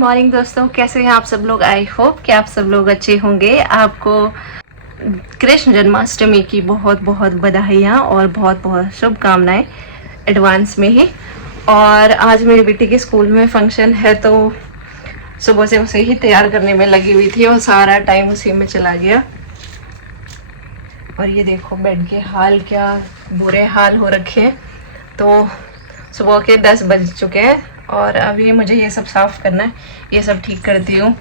मॉर्निंग दोस्तों, कैसे हैं आप सब लोग। आई होप कि आप सब लोग अच्छे होंगे। आपको कृष्ण जन्माष्टमी की बहुत बहुत बधाइयाँ और बहुत बहुत शुभकामनाएं एडवांस में ही। और आज मेरी बेटी के स्कूल में फंक्शन है, तो सुबह से उसे ही तैयार करने में लगी हुई थी और सारा टाइम उसी में चला गया। और ये देखो बेड के हाल, क्या बुरे हाल हो रखे हैं। तो सुबह के 10 बज चुके हैं और अभी मुझे ये सब साफ़ करना है, ये सब ठीक करती हूँ।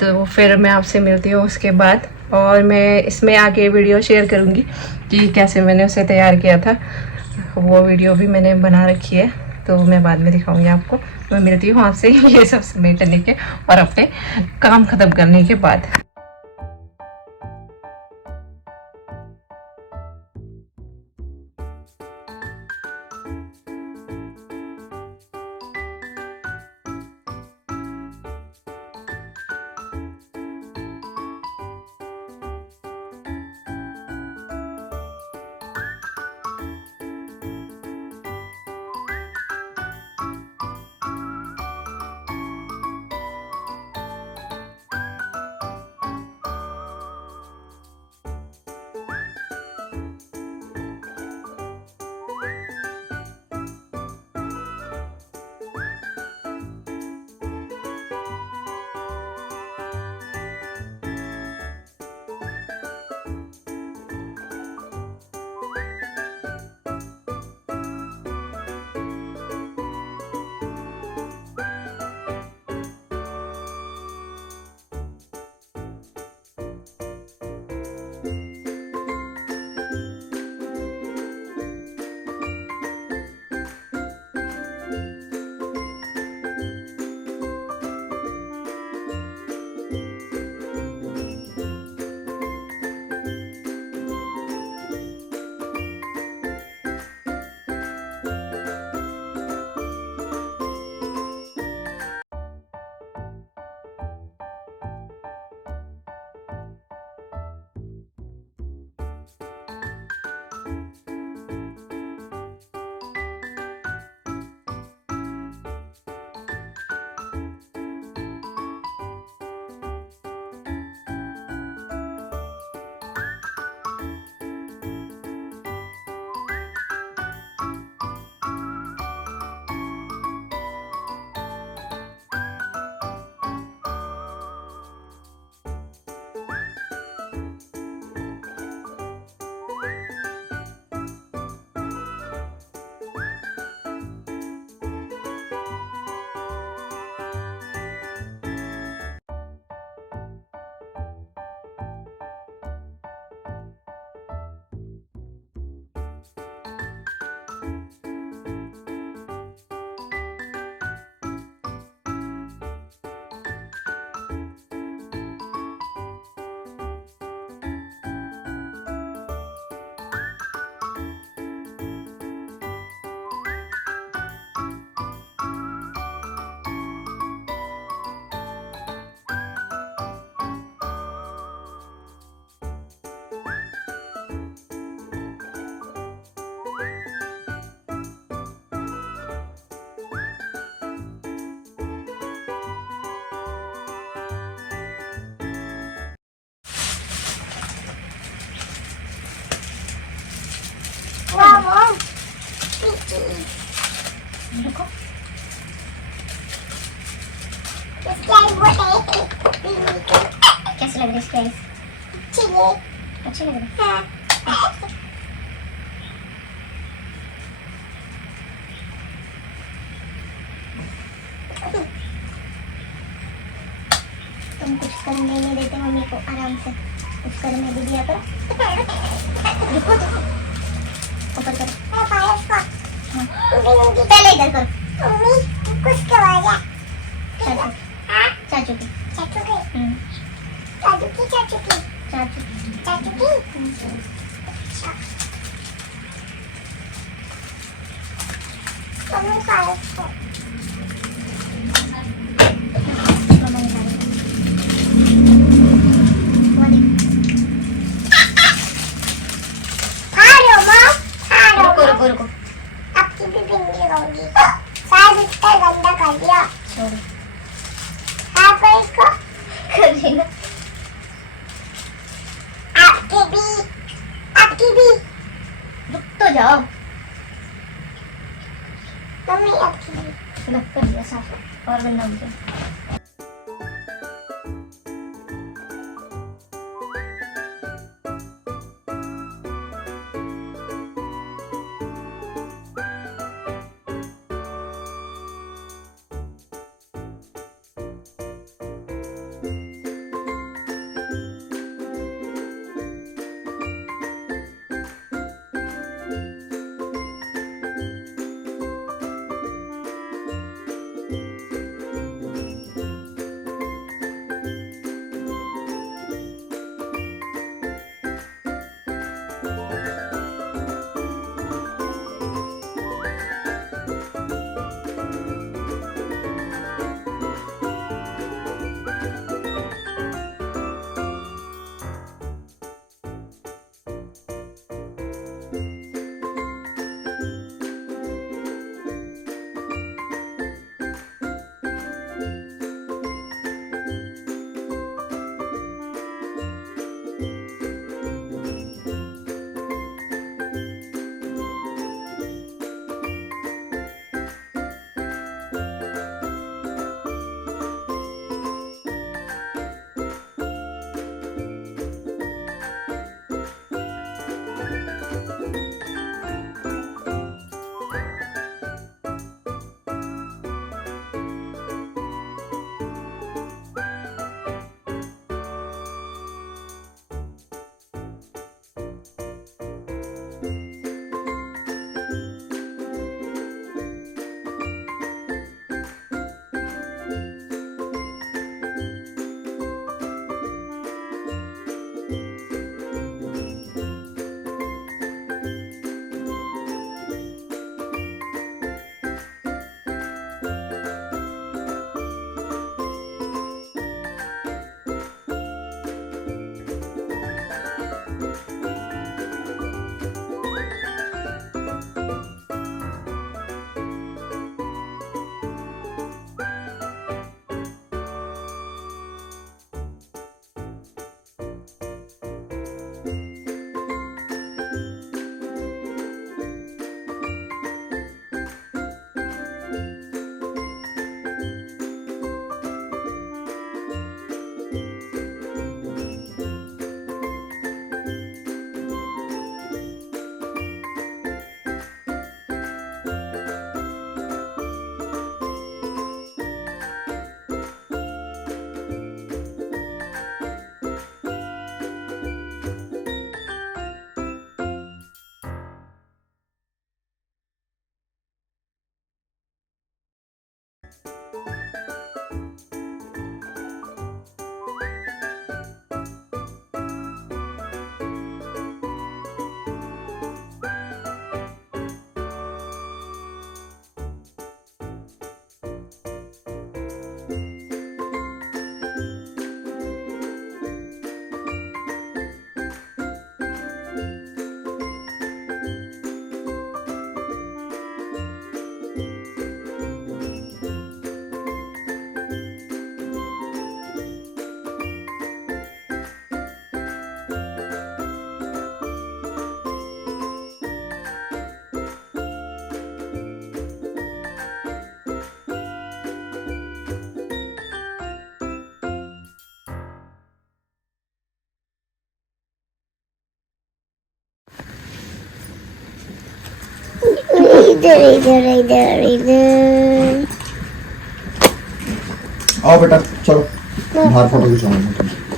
तो फिर मैं आपसे मिलती हूँ उसके बाद, और मैं इसमें आगे वीडियो शेयर करूँगी कि कैसे मैंने उसे तैयार किया था। वो वीडियो भी मैंने बना रखी है, तो मैं बाद में दिखाऊँगी आपको। मैं मिलती हूँ आपसे ये सब समेटने के और अपने काम ख़त्म करने के बाद। देखो कैसे लग रही है अच्छे लग रहे हैं। तुम कुछ करने नहीं देते मम्मी को, आराम से कुछ करने भी दिया करो। रुको ऊपर करो, पहले इधर करो। कुछ करवाया चाचू की चाचू की चाचू की चाचू की चाचू चाचू की मम्मी पास को रुको आपकी भी भिंडी होगी, सारा बिस्तर गंदा कर दिया। छोड़ो कर रही ना। आपकी भी रुक तो जाओ मम्मी, आपकी भी। चलो कर दिया साफ और गंदा हो गया। इधर इधर इधर इधर आओ बेटा चलो बाहर फोटो खिंचवाऊंगा तुमसे।